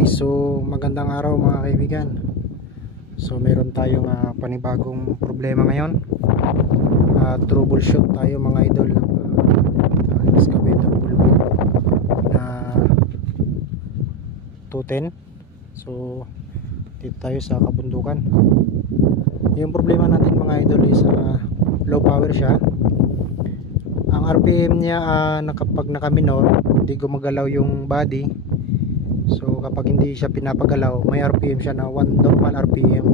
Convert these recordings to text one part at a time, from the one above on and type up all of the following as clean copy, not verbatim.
Okay, so magandang araw mga kaibigan. So meron tayong panibagong problema ngayon. Troubleshoot tayo mga idol ng excavator bulbo na 210. So dito tayo sa kabundukan. Yung problema natin mga idol is low power siya. Ang RPM niya kapag naka-minor, hindi gumagalaw yung body. So kapag hindi siya pinapagalaw, may RPM siya na 1 normal RPM.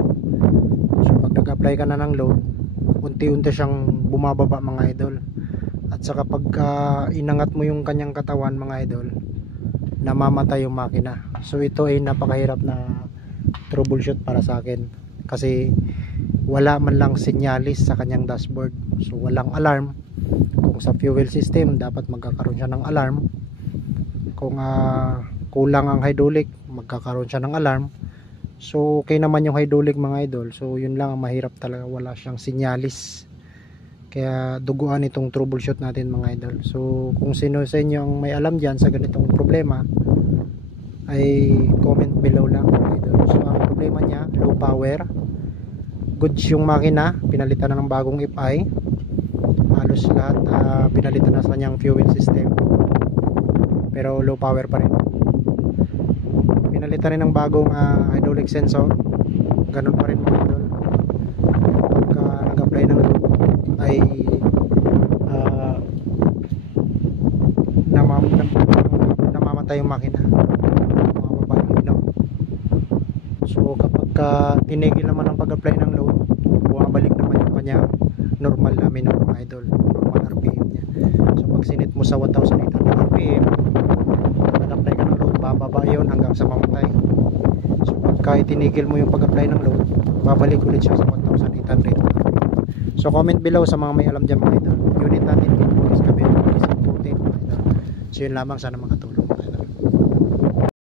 So pag nag-apply ka na ng load, unti-unti siyang bumababa mga idol. At saka pag inangat mo yung kanyang katawan mga idol, namamatay yung makina. So ito ay napakahirap na troubleshoot para sa akin, kasi wala man lang senyalis sa kanyang dashboard. So walang alarm. Kung sa fuel system, dapat magkakaroon siya ng alarm. Kung kulang ang hydraulic, magkakaroon siya ng alarm. So okay naman yung hydraulic mga idol. So yun lang ang mahirap talaga, wala siyang sinyalis. Kaya duguan itong troubleshoot natin mga idol. So kung sino sa inyo ang may alam dyan sa ganitong problema, ay comment below lang mga idol. So ang problema niya, low power, goods yung makina, pinalitan na ng bagong FI, halos lahat pinalitan na sa kanyang fuel system, pero low power pa rin. Pinalitan rin ng bagong hydraulic sensor, ganun pa rin mga idol. Pagka nag-apply ng load ay namamatay yung makina, mababa yung ilaw. So kapag tinigil naman ang pag-apply ng load, bumabalik naman yung kanya normal namin ng mga idol, normal RPM niya. So pag sinit mo sa 1,800 RPM, nag-apply ka ng load, bababa yun hanggang sa mamatay. So pagka itinigil mo yung pag-apply ng load, babalik ulit siya sa 1,800 RPM. So comment below sa mga may alam dyan mga idol. Unit natin is excavator is 210 mga idol. So yun lamang, sana makatulong.